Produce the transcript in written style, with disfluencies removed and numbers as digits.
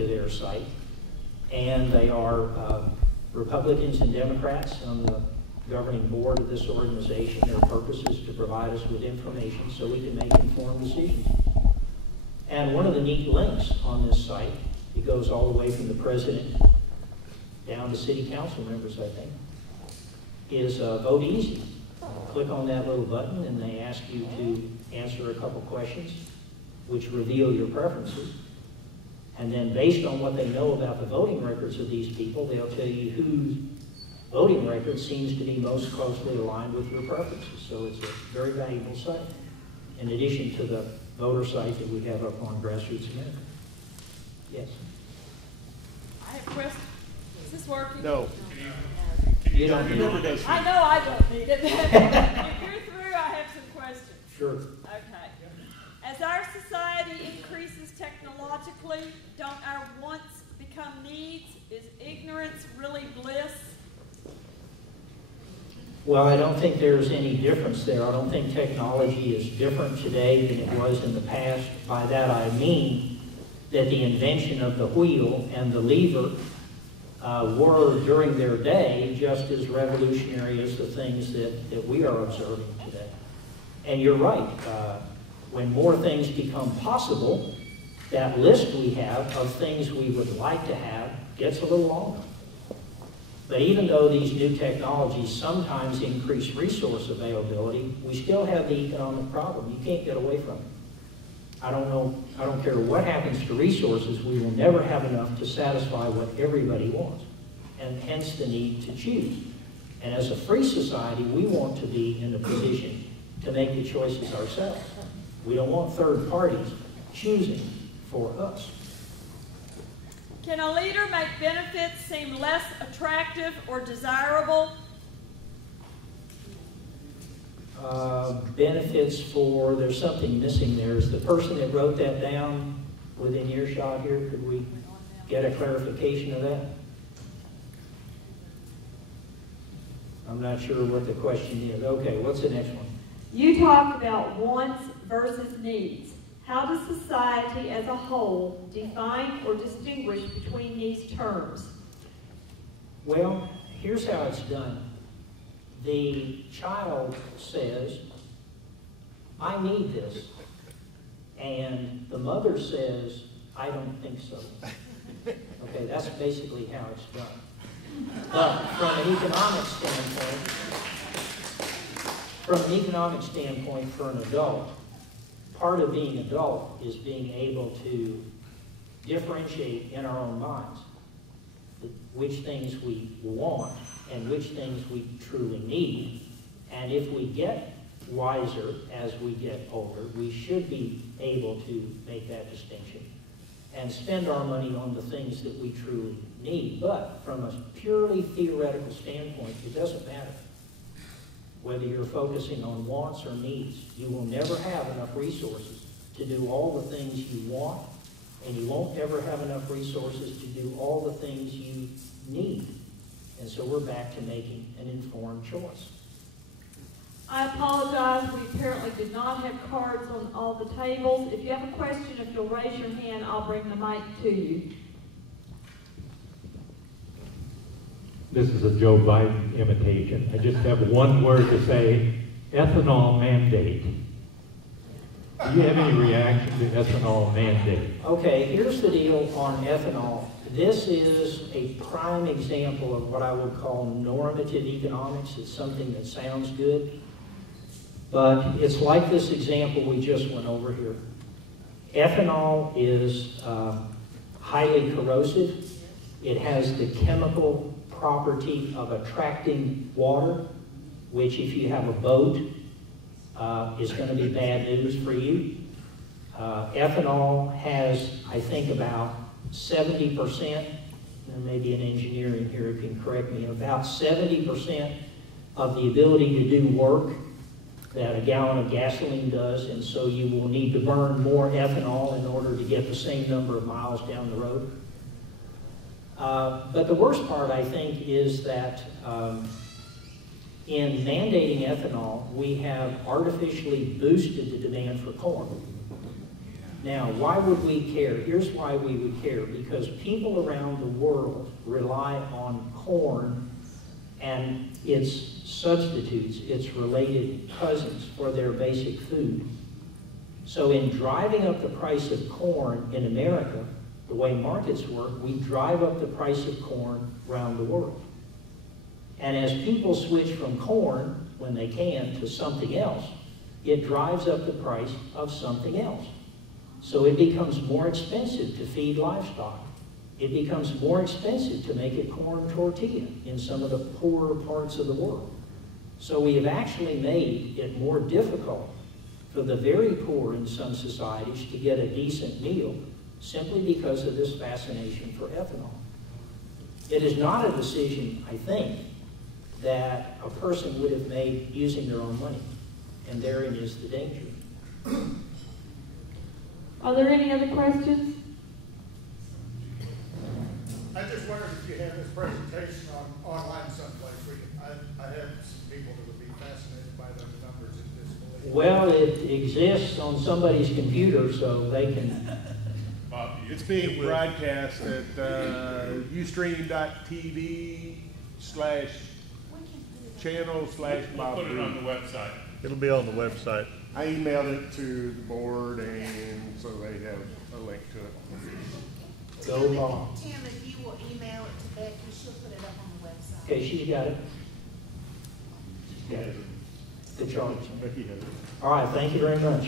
to their site. And they are Republicans and Democrats on the governing board of this organization. Their purpose is to provide us with information so we can make informed decisions. And one of the neat links on this site, it goes all the way from the president down to city council members, I think, is Vote Easy. Click on that little button and they ask you to answer a couple questions which reveal your preferences. And then based on what they know about the voting records of these people, they'll tell you whose voting record seems to be most closely aligned with your preferences. So it's a very valuable site, in addition to the voter site that we have up on Grassroots America. Yes? I have a question. Is this working? No. You don't need it. I know I don't need it. If you're through, I have some questions. Sure. Okay. As our society increases technologically, don't our wants become needs? Is ignorance really bliss? Well, I don't think there's any difference there. I don't think technology is different today than it was in the past. By that I mean that the invention of the wheel and the lever were, during their day, just as revolutionary as the things that we are observing today. And you're right. When more things become possible, that list we have of things we would like to have gets a little longer. But even though these new technologies sometimes increase resource availability, we still have the economic problem. You can't get away from it. I don't care what happens to resources, we will never have enough to satisfy what everybody wants, and hence the need to choose. And as a free society, we want to be in a position to make the choices ourselves. We don't want third parties choosing for us. Can a leader make benefits seem less attractive or desirable? Benefits for, there's something missing there. Is the person that wrote that down within earshot here? Could we get a clarification of that? I'm not sure what the question is. Okay, what's the next one? You talk about wants versus needs. How does society as a whole define or distinguish between these terms? Well, here's how it's done. The child says, I need this. And the mother says, I don't think so. Okay, that's basically how it's done. But from an economic standpoint, for an adult, part of being adult is being able to differentiate in our own minds which things we want and which things we truly need. And if we get wiser as we get older, we should be able to make that distinction and spend our money on the things that we truly need. But from a purely theoretical standpoint, it doesn't matter whether you're focusing on wants or needs. You will never have enough resources to do all the things you want, and you won't ever have enough resources to do all the things you need. And so we're back to making an informed choice. I apologize, we apparently did not have cards on all the tables. If you have a question, if you'll raise your hand, I'll bring the mic to you. This is a Joe Biden imitation. I just have one word to say, ethanol mandate. Do you have any reaction to ethanol mandate? Okay, here's the deal on ethanol. This is a prime example of what I would call normative economics. It's something that sounds good, but it's like this example we just went over here. Ethanol is highly corrosive. It has the chemical property of attracting water, which if you have a boat, is going to be bad news for you. Ethanol has, I think, about 70%, and maybe an engineer in here can correct me, about 70% of the ability to do work that a gallon of gasoline does, and so you will need to burn more ethanol in order to get the same number of miles down the road. But the worst part, I think, is that in mandating ethanol, we have artificially boosted the demand for corn. Now, why would we care? Here's why we would care. Because people around the world rely on corn and its substitutes, its related cousins, for their basic food. So in driving up the price of corn in America, the way markets work, we drive up the price of corn around the world. And as people switch from corn, when they can, to something else, it drives up the price of something else. So it becomes more expensive to feed livestock. It becomes more expensive to make a corn tortilla in some of the poorer parts of the world. So we have actually made it more difficult for the very poor in some societies to get a decent meal simply because of this fascination for ethanol. It is not a decision, I think, that a person would have made using their own money. And therein is the danger. Are there any other questions? I just wondered if you have this presentation online someplace. I have some people that would be fascinated by those numbers in this belief. Well, it exists on somebody's computer, so they can. It's being broadcast at ustream.tv/channel/Bob. Put it on the website. It'll be on the website. I emailed it to the board, and so they have a link to it. Go Bob. Tim, if you will email it to Becky, she'll put it up on the website. Okay, she's got it. She's got it. The charge. Becky has it. All right, thank you very much.